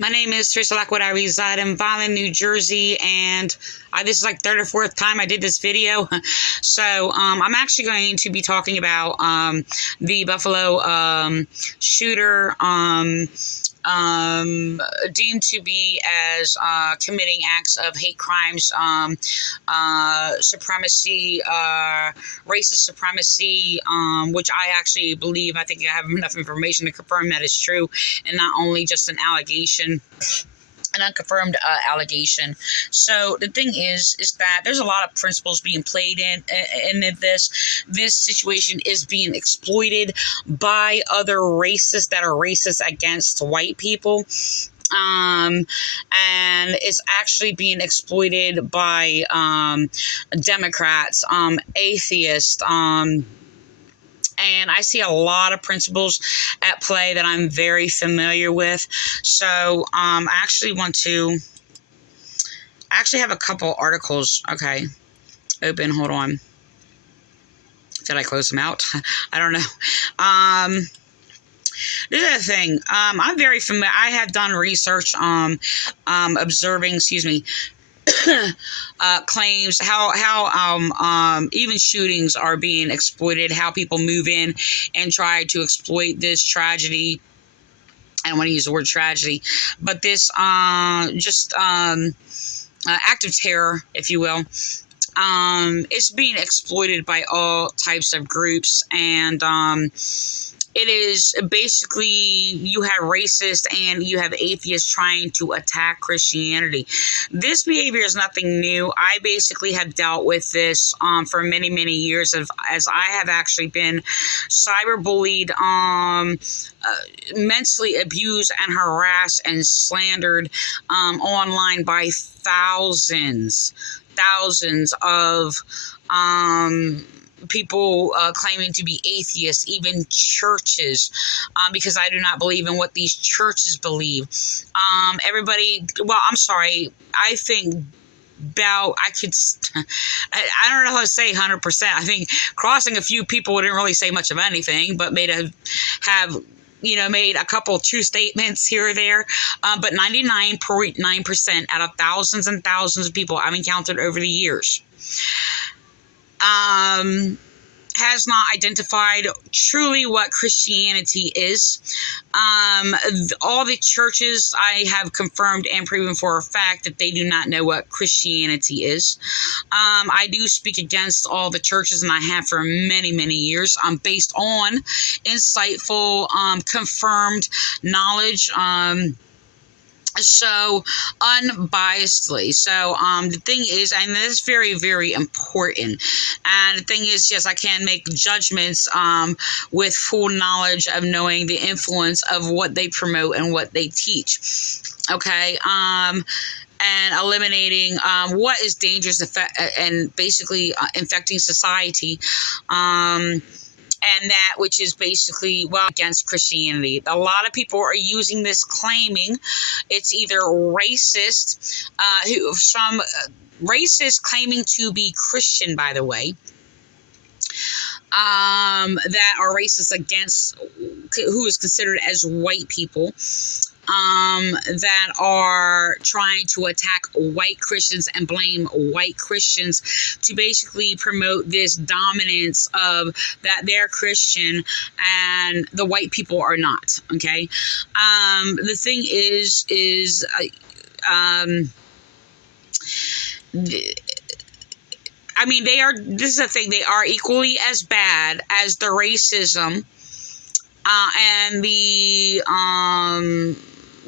My name is Teresa Lockwood. I reside in Vineland, New Jersey, and this is like third or fourth time I did this video. So I'm actually going to be talking about the Buffalo shooter deemed to be as committing acts of hate crimes, supremacy, racist supremacy, which I actually believe, I think I have enough information to confirm that is true, and not only just an allegation, an unconfirmed allegation. So the thing is that there's a lot of principles being played in this situation is being exploited by other races that are racist against white people. And it's actually being exploited by Democrats, atheists, and I see a lot of principles at play that I'm very familiar with. So I actually have a couple articles. Okay, open. Hold on. Did I close them out? I don't know. This is the thing. I'm very familiar. I have done research observing, claims how even shootings are being exploited, how people move in and try to exploit this tragedy. I don't want to use the word tragedy, but this act of terror, if you will, it's being exploited by all types of groups. And it is basically, you have racists and you have atheists trying to attack Christianity. This behavior is nothing new. I basically have dealt with this for many, many years, as I have actually been cyberbullied, mentally abused and harassed and slandered online by thousands of people claiming to be atheists, even churches, because I do not believe in what these churches believe. I think about, I don't know how to say 100%. I think crossing a few people wouldn't really say much of anything, but made a couple true statements here or there. But 99.9% out of thousands and thousands of people I've encountered over the years, has not identified truly what Christianity is. All the churches, I have confirmed and proven for a fact that they do not know what Christianity is. I do speak against all the churches, and I have for many, many years, based on insightful, confirmed knowledge, so unbiasedly. So the thing is, and this is very, very important, and the thing is, yes, I can make judgments with full knowledge of knowing the influence of what they promote and what they teach. Okay, and eliminating what is dangerous and basically infecting society, and that which is basically, against Christianity. A lot of people are using this, claiming it's either racist, some racists claiming to be Christian, by the way, that are racist against who is considered as white people, that are trying to attack white Christians and blame white Christians to basically promote this dominance of that they're Christian and the white people are not. Okay. The thing is, this is the thing, they are equally as bad as the racism, and the,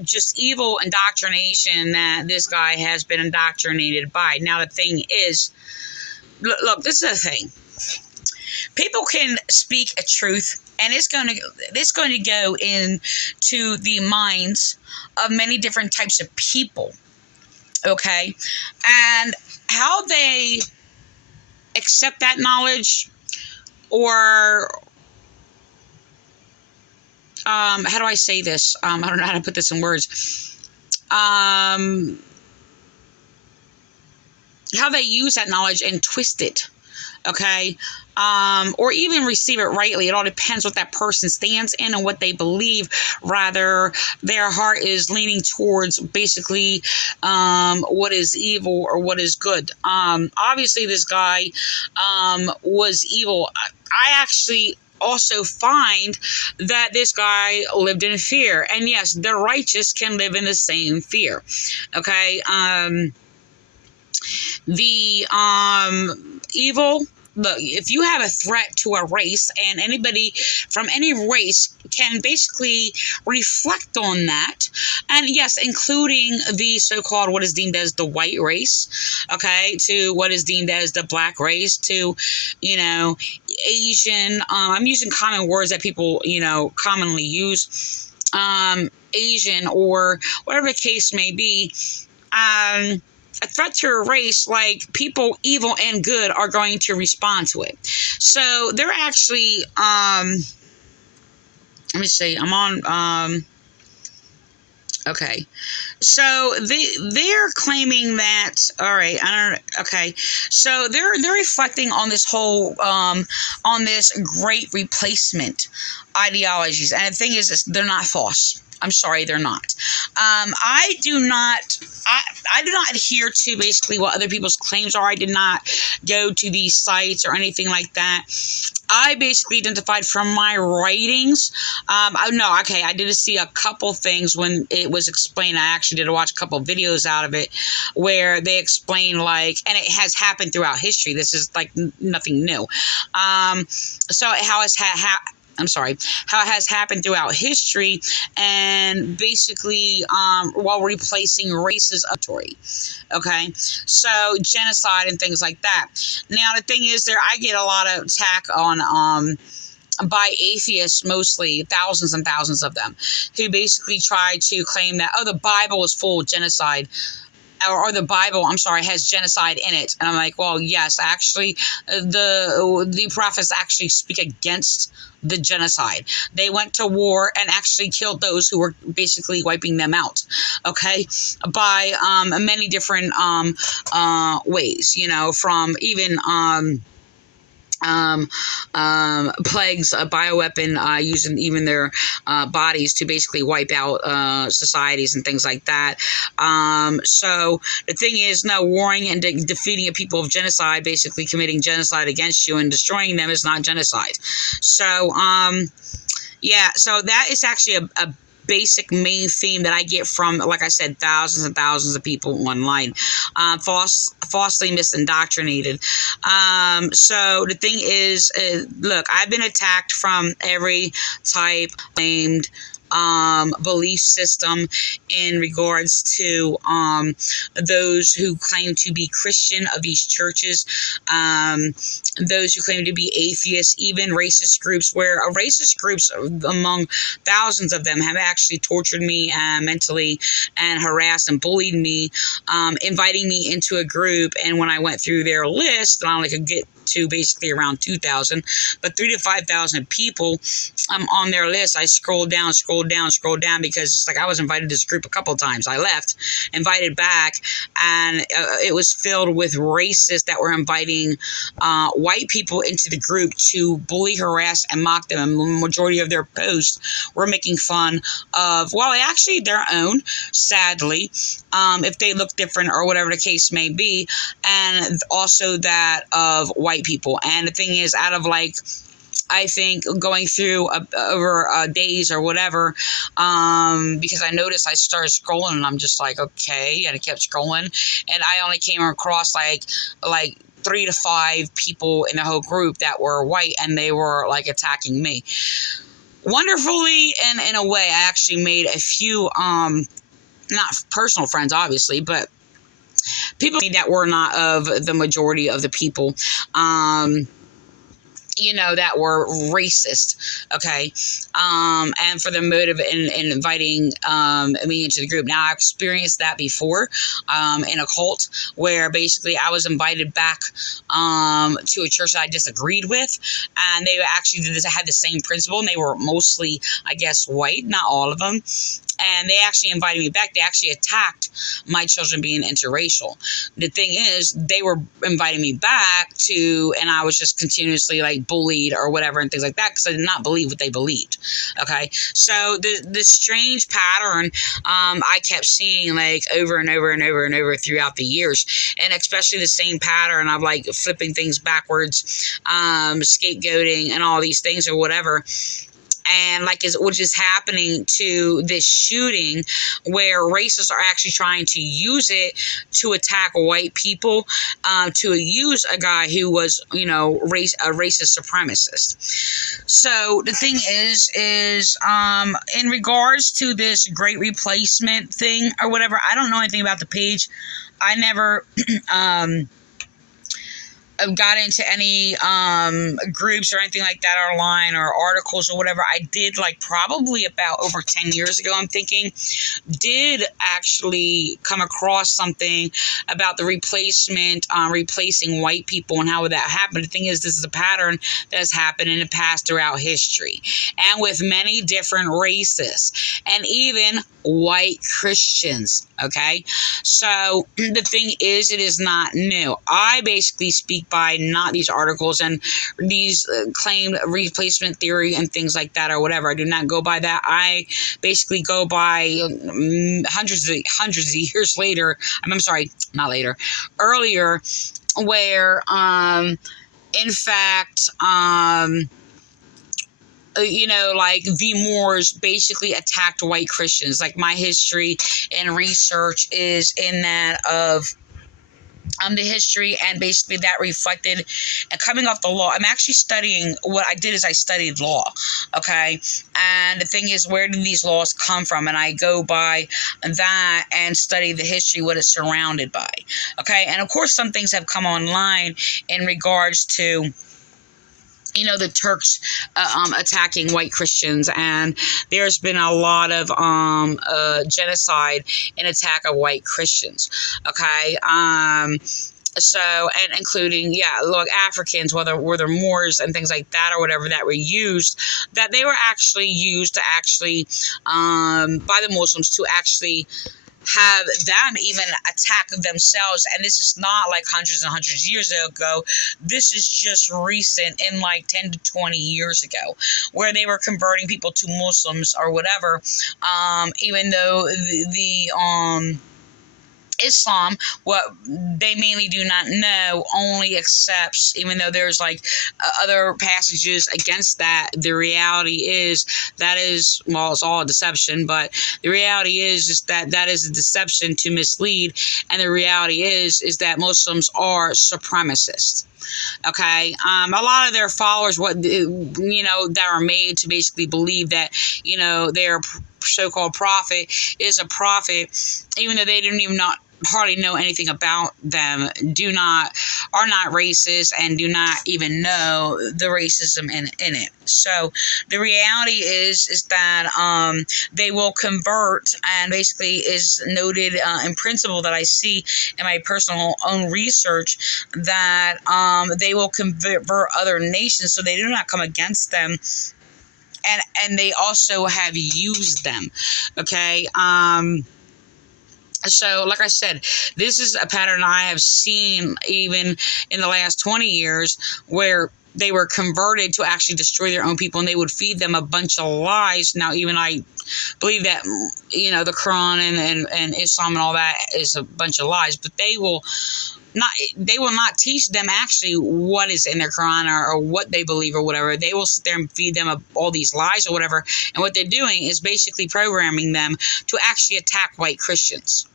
just evil indoctrination that this guy has been indoctrinated by. Now, the thing is, look, this is the thing. People can speak a truth, and it's going to go into the minds of many different types of people. Okay, and how they accept that knowledge, or how do I say this? I don't know how to put this in words. How they use that knowledge and twist it. Okay. or even receive it rightly. It all depends what that person stands in and what they believe. Rather, their heart is leaning towards basically what is evil or what is good. Obviously, this guy was evil. I actually also find that this guy lived in fear. And yes, the righteous can live in the same fear. Okay. The evil, look, if you have a threat to a race, and anybody from any race can basically reflect on that, and yes, including the so-called what is deemed as the white race, okay, to what is deemed as the black race, to, you know, Asian, I'm using common words that people, you know, commonly use, Asian, or whatever the case may be. A threat to a race, like, people, evil and good, are going to respond to it. So they're actually, let me see, I'm on, okay. So they're claiming that, all right, I don't, okay. So they're reflecting on this whole, on this great replacement ideologies. And the thing is, they're not false. I'm sorry, they're not. I do not adhere to basically what other people's claims are. I did not go to these sites or anything like that. I basically identified from my writings. I did see a couple things when it was explained. I actually did watch a couple videos out of it where they explain, like, and it has happened throughout history. This is like nothing new. So how it's how it has happened throughout history, and basically while replacing races of Tory. Okay, so genocide and things like that. Now the thing is, I get a lot of attack on by atheists, mostly thousands and thousands of them, who basically try to claim that, oh, the Bible is full of genocide. Or the Bible, has genocide in it. And I'm like, well, yes, actually, the prophets actually speak against the genocide. They went to war and actually killed those who were basically wiping them out, okay, by many different ways, you know, from even plagues, a bioweapon, using even their bodies to basically wipe out societies and things like that. So the thing is, no, warring and defeating a people of genocide, basically committing genocide against you and destroying them, is not genocide. So yeah, so that is actually a basic main theme that I get from, like I said, thousands and thousands of people online, falsely misindoctrinated. So the thing is, look, I've been attacked from every type named belief system in regards to those who claim to be Christian of these churches, those who claim to be atheists, even racist groups, where racist groups, among thousands of them, have actually tortured me mentally and harassed and bullied me, inviting me into a group. And when I went through their list, I only could get to basically around 2,000, but 3,000 to 5,000 people on their list. I scrolled down because it's like I was invited to this group a couple of times. I left, invited back, and it was filled with racists that were inviting white people into the group to bully, harass, and mock them. And the majority of their posts were making fun of, well, actually their own, sadly, if they look different or whatever the case may be, and also that of white people. And the thing is, out of, like, I think going through over days or whatever, because I noticed I started scrolling and I'm just like, okay, and I kept scrolling, and I only came across like 3 to 5 people in the whole group that were white, and they were like attacking me. Wonderfully, and in a way, I actually made a few, not personal friends, obviously, but people that were not of the majority of the people, you know, that were racist, okay, and for the motive in inviting me into the group. Now, I've experienced that before in a cult, where basically I was invited back to a church that I disagreed with, and they actually had the same principle, and they were mostly, I guess, white, not all of them. and they actually invited me back. They actually attacked my children being interracial. The thing is, they were inviting me back to, and I was just continuously like bullied or whatever and things like that because I did not believe what they believed. Okay, so the strange pattern I kept seeing like over and over and over and over throughout the years, and especially the same pattern of like flipping things backwards, scapegoating and all these things or whatever. And like which is happening to this shooting where racists are actually trying to use it to attack white people, to use a guy who was, a racist supremacist. So the thing is in regards to this great replacement thing or whatever, I don't know anything about the page. I never got into any groups or anything like that online or articles or whatever. I did like probably about over 10 years ago, I'm thinking, did actually come across something about the replacing white people and how would that happen. The thing is, this is a pattern that has happened in the past throughout history and with many different races and even white Christians. Okay, so the thing is, it is not new. I basically speak by not these articles and these claimed replacement theory and things like that or whatever. I do not go by that. I basically go by hundreds of years later. I'm sorry, not later, earlier, where in fact like the Moors basically attacked white Christians. Like my history and research is in that of the history, and basically that reflected and coming off the law. I'm actually studying, what I did is I studied law, okay? And the thing is, where did these laws come from? And I go by that and study the history, what it's surrounded by, okay? And of course, some things have come online in regards to the Turks attacking white Christians, and there's been a lot of genocide and attack of white Christians. Okay, so and including Africans, whether were there Moors and things like that or whatever that were used, that they were actually used to actually by the Muslims to actually have them even attack themselves. And this is not like hundreds and hundreds of years ago. This is just recent, in like 10 to 20 years ago, where they were converting people to Muslims or whatever, even though the Islam, what they mainly do not know, only accepts, even though there's like other passages against that, the reality is it's all a deception, but the reality is that is a deception to mislead, and the reality is that Muslims are supremacists. Okay, a lot of their followers, that are made to basically believe that their so-called prophet is a prophet, even though they didn't even hardly know anything about them, are not racist, and do not even know the racism in it. So the reality is that they will convert, and basically is noted in principle that I see in my personal own research, that they will convert other nations, so they do not come against them. And they also have used them. Okay. So, like I said, this is a pattern I have seen even in the last 20 years, where they were converted to actually destroy their own people, and they would feed them a bunch of lies. Now, even I believe that, the Quran and Islam and all that is a bunch of lies, but they will not teach them actually what is in their Quran or what they believe or whatever. They will sit there and feed them all these lies or whatever. And what they're doing is basically programming them to actually attack white Christians.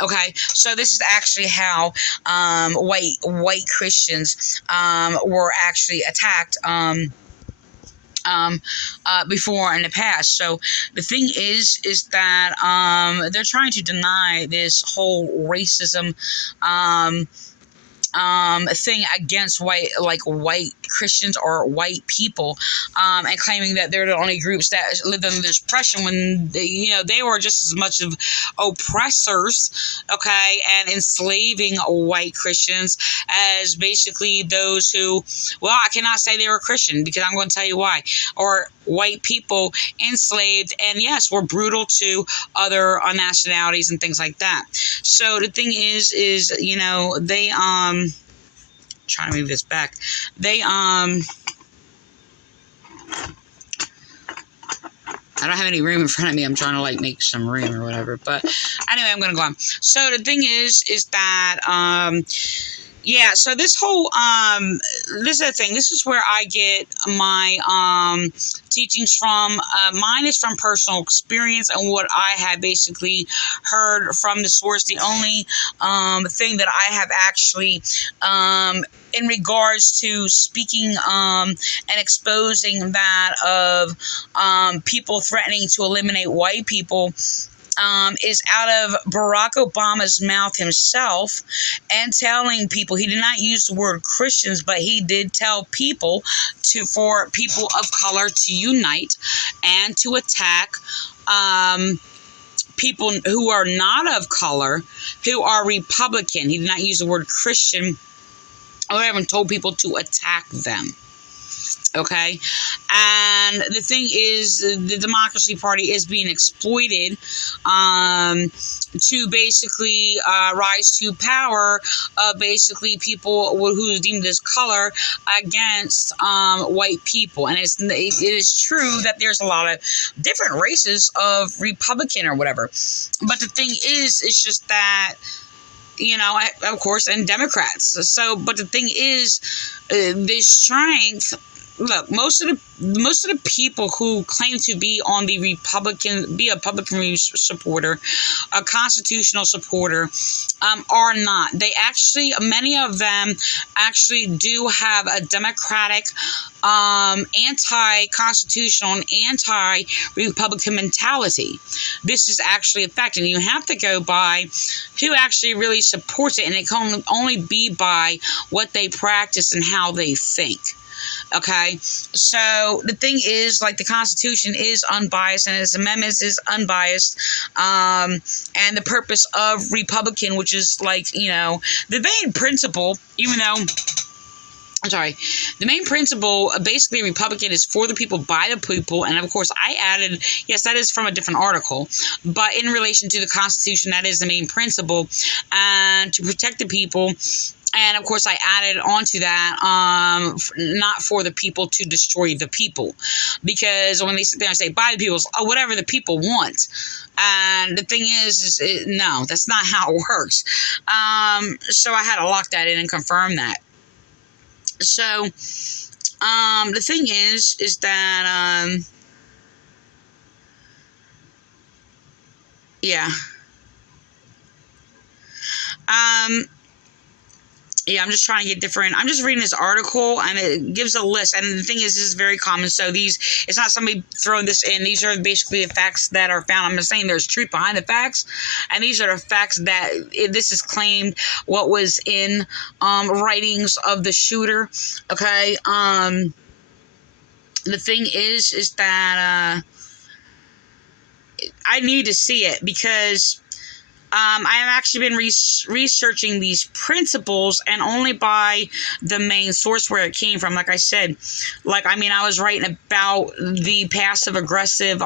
Okay, so this is actually how white Christians were actually attacked before in the past. So the thing is that they're trying to deny this whole racism thing against white Christians or white people, and claiming that they're the only groups that lived under this oppression when they were just as much of oppressors, okay, and enslaving white Christians as basically those who, well, I cannot say they were Christian because I'm going to tell you why, or white people enslaved and yes, were brutal to other nationalities and things like that. So the thing is they trying to move this back. They I don't have any room in front of me. I'm trying to make some room or whatever. But anyway, I'm gonna go on. So the thing is that yeah, so this whole this is the thing. This is where I get my teachings from. Mine is from personal experience and what I have basically heard from the source. The only thing that I have actually in regards to speaking and exposing that of people threatening to eliminate white people is out of Barack Obama's mouth himself, and telling people, he did not use the word Christians, but he did tell people for people of color to unite and to attack people who are not of color, who are Republican. He did not use the word Christian, or even told people to attack them. Okay, and the thing is, the Democracy Party is being exploited to basically rise to power of basically people who's deemed as color against white people. And it is true that there's a lot of different races of Republican or whatever, but the thing is, it's just that, of course, and Democrats. So, but the thing is, the strength. Look, most of the people who claim to be on the Republican supporter, a constitutional supporter, are not. They actually, many of them actually do have a Democratic, anti-constitutional and anti-Republican mentality. This is actually a fact, and you have to go by who actually really supports it, and it can only be by what they practice and how they think. Okay, so the thing is, the Constitution is unbiased and its amendments is unbiased, and the purpose of Republican, which is the main principle, the main principle, basically, Republican is for the people, by the people, and of course, I added, yes, that is from a different article, but in relation to the Constitution, that is the main principle, and to protect the people. And of course, I added onto that, not for the people to destroy the people, because when they sit there and say by the people, whatever the people want. And the thing is no, that's not how it works. So I had to lock that in and confirm that. So, the thing is that, yeah. Yeah, I'm just trying to get different. I'm just reading this article, and it gives a list. And the thing is, this is very common. So it's not somebody throwing this in. These are basically the facts that are found. I'm not saying there's truth behind the facts. And these are the facts that this is claimed what was in writings of the shooter. Okay. The thing is that I need to see it, because I have actually been researching these principles, and only by the main source where it came from. Like I said, I was writing about the passive-aggressive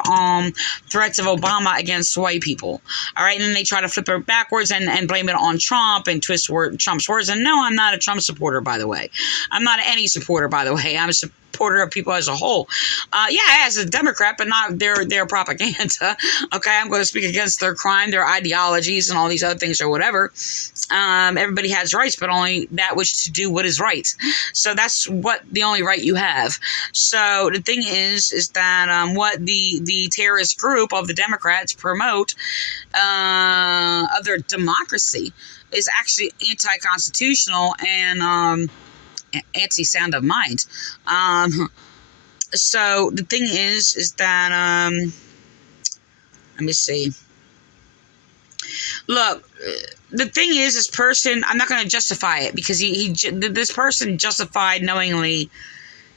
threats of Obama against white people. All right, and then they try to flip it backwards and blame it on Trump and twist Trump's words. And no, I'm not a Trump supporter, by the way. I'm not any supporter, by the way. I'm a supporter of people as a whole. Yeah, as a Democrat, but not their propaganda. Okay, I'm going to speak against their crime, their ideologies, and all these other things or whatever. Everybody has rights, but only that which to do what is right. So that's the only right you have. So the thing is that what the terrorist group of the Democrats promote of their democracy is actually anti-constitutional and anti-sound of mind. So the thing is that let me see. Look, the thing is, this person, I'm not going to justify it because this person justified knowingly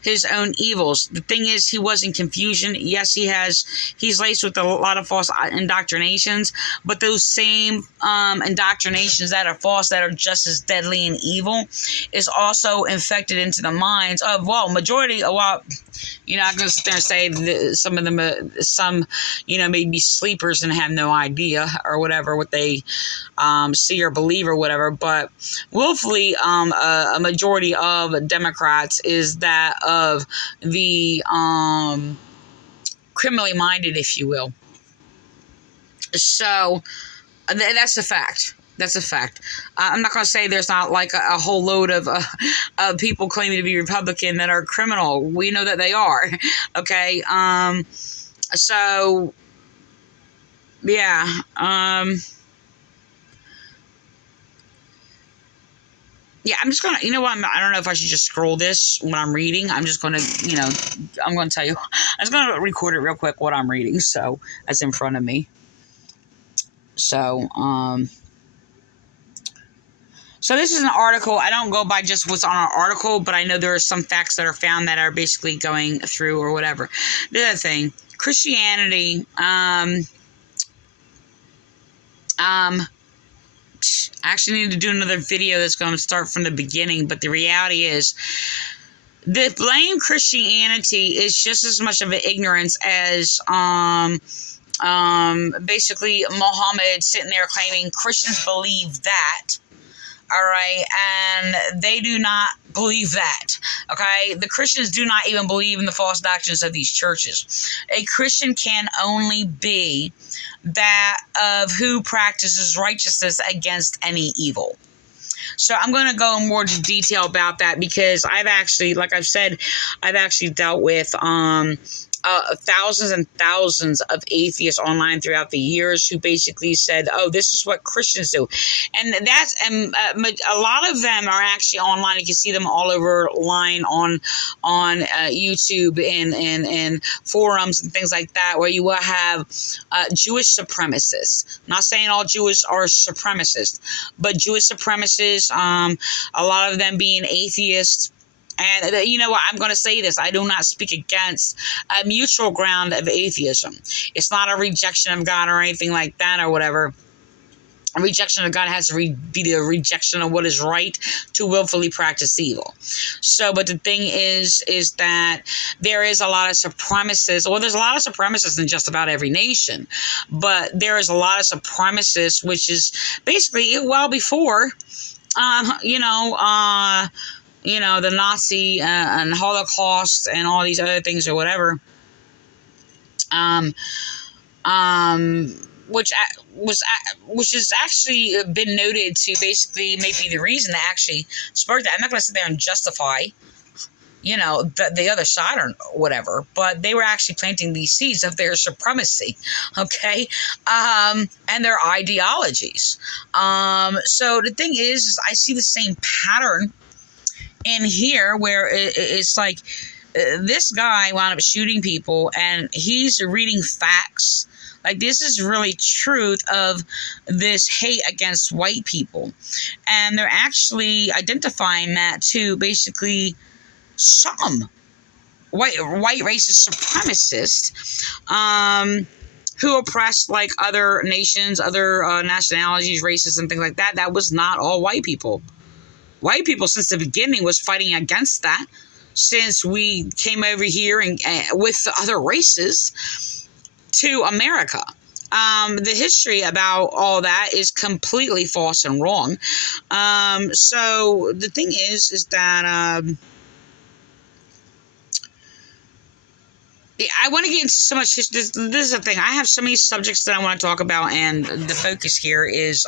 his own evils. The thing is, he was in confusion. Yes, he's laced with a lot of false indoctrinations, but those same indoctrinations that are false, that are just as deadly and evil, is also infected into the minds of, well, majority of, well, you know, I'm going to sit there and say that some of them, maybe sleepers and have no idea or whatever what they see or believe or whatever. But willfully, a majority of Democrats is that of the criminally minded, if you will. So that's a fact. That's a fact. I'm not going to say there's not like a whole load of people claiming to be Republican that are criminal. We know that they are. Okay. So, yeah. Yeah, I'm just going to, you know what, I don't know if I should just scroll this when I'm reading. I'm just going to, I'm going to tell you. I'm just going to record it real quick what I'm reading. So, that's in front of me. So, So this is an article. I don't go by just what's on an article, but I know there are some facts that are found that are basically going through or whatever. The other thing, Christianity, I actually need to do another video that's going to start from the beginning, but the reality is, the blame Christianity is just as much of an ignorance as basically Muhammad sitting there claiming Christians believe that. All right, and they do not believe that. Okay, the Christians do not even believe in the false doctrines of these churches. A Christian can only be that of who practices righteousness against any evil. So I'm going to go in more detail about that because I've actually, like I've said, I've actually dealt with thousands and thousands of atheists online throughout the years who basically said, "Oh, this is what Christians do," and a lot of them are actually online. You can see them all over line on YouTube and forums and things like that, where you will have Jewish supremacists. Not saying all Jewish are supremacists, but Jewish supremacists. A lot of them being atheists. And you know what? I'm going to say this. I do not speak against a mutual ground of atheism. It's not a rejection of God or anything like that or whatever. A rejection of God has to be the rejection of what is right to willfully practice evil. So, but the thing is that there is a lot of supremacists. Well, there's a lot of supremacists in just about every nation. But there is a lot of supremacists, which is basically well before, the Nazi and Holocaust and all these other things or whatever, which has actually been noted to basically maybe the reason that actually sparked that. I'm not going to sit there and justify, the other side or whatever, but they were actually planting these seeds of their supremacy, okay, and their ideologies. So the thing is I see the same pattern in here where it's like this guy wound up shooting people and he's reading facts. Like, this is really truth of this hate against white people. And they're actually identifying that to basically some white racist supremacists who oppressed like other nations, other nationalities, races, and things like that. That was not all white people. White people, since the beginning, was fighting against that. Since we came over here and with the other races to America, the history about all that is completely false and wrong. So the thing is that I want to get into so much history. This is the thing. I have so many subjects that I want to talk about, and the focus here is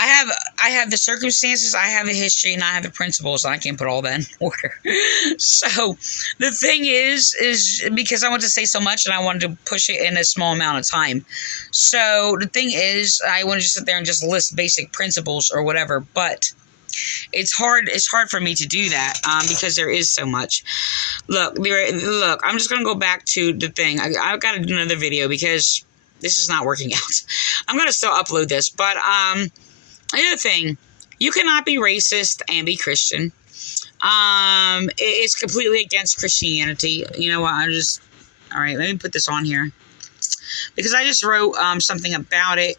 I have the circumstances, I have the history, and I have the principles, and I can't put all that in order. So the thing is because I want to say so much and I wanted to push it in a small amount of time. So the thing is, I want to just sit there and just list basic principles or whatever, but it's hard for me to do that because there is so much. Look, I'm just going to go back to the thing. I've got to do another video because This is not working out. I'm going to still upload this. But the other thing, you cannot be racist and be Christian. It's completely against Christianity. You know what? All right, let me put this on here. Because I just wrote something about it.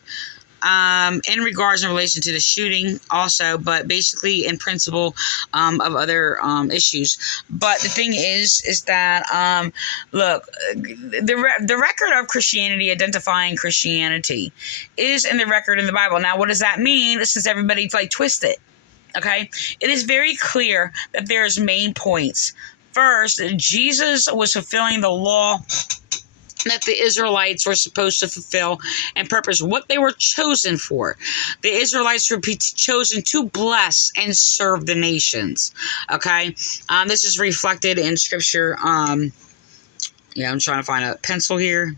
In regards in relation to the shooting also, but basically in principle of other issues. But the thing is that look, the record of Christianity, identifying Christianity, is in the record in the Bible. Now, what does that mean? Since everybody like twist it, okay? It is very clear that there's main points. First, Jesus was fulfilling the law that the Israelites were supposed to fulfill and purpose, what they were chosen for. The Israelites were chosen to bless and serve the nations. Okay, this is reflected in Scripture. Yeah, I'm trying to find a pencil here.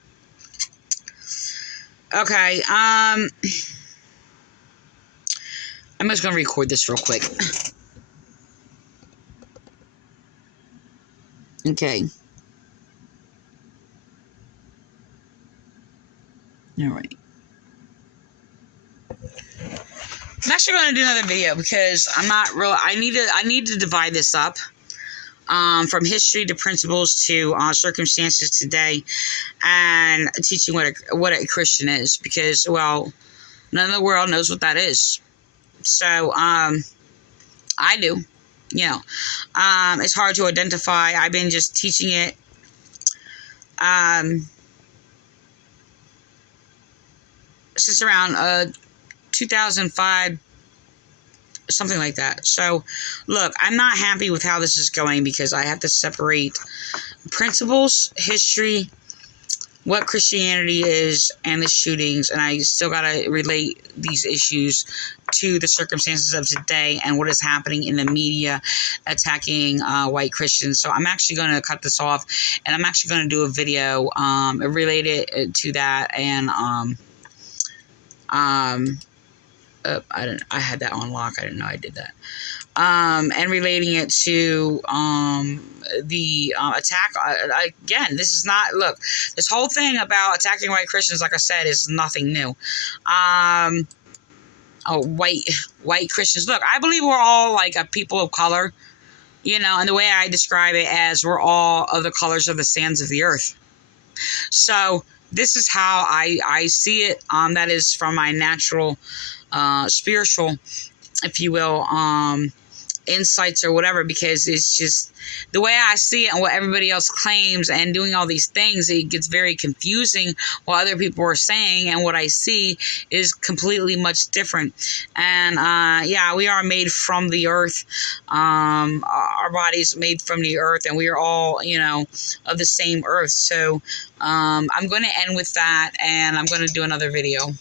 Okay, I'm just gonna record this real quick. Okay. All right. I'm actually going to do another video because I'm not real. I need to divide this up from history to principles to circumstances today, and teaching what a Christian is, because, well, none of the world knows what that is. So I do. You know, it's hard to identify. I've been just teaching it. Since around 2005, something like that. So, look, I'm not happy with how this is going because I have to separate principles, history, what Christianity is, and the shootings, and I still got to relate these issues to the circumstances of today and what is happening in the media attacking white Christians. So I'm actually going to cut this off, and I'm actually going to do a video related to that, and I had that on lock. I didn't know I did that. And relating it to the attack. Again, this is not, look, this whole thing about attacking white Christians, like I said, is nothing new. White Christians. Look, I believe we're all like a people of color, you know, and the way I describe it as we're all of the colors of the sands of the earth. So this is how I see it. That is from my natural, spiritual, if you will, insights or whatever, because it's just the way I see it and what everybody else claims, and doing all these things, it gets very confusing what other people are saying, and what I see is completely much different. And yeah, we are made from the earth. Our bodies made from the earth, and we are all, you know, of the same earth. So I'm going to end with that, and I'm going to do another video.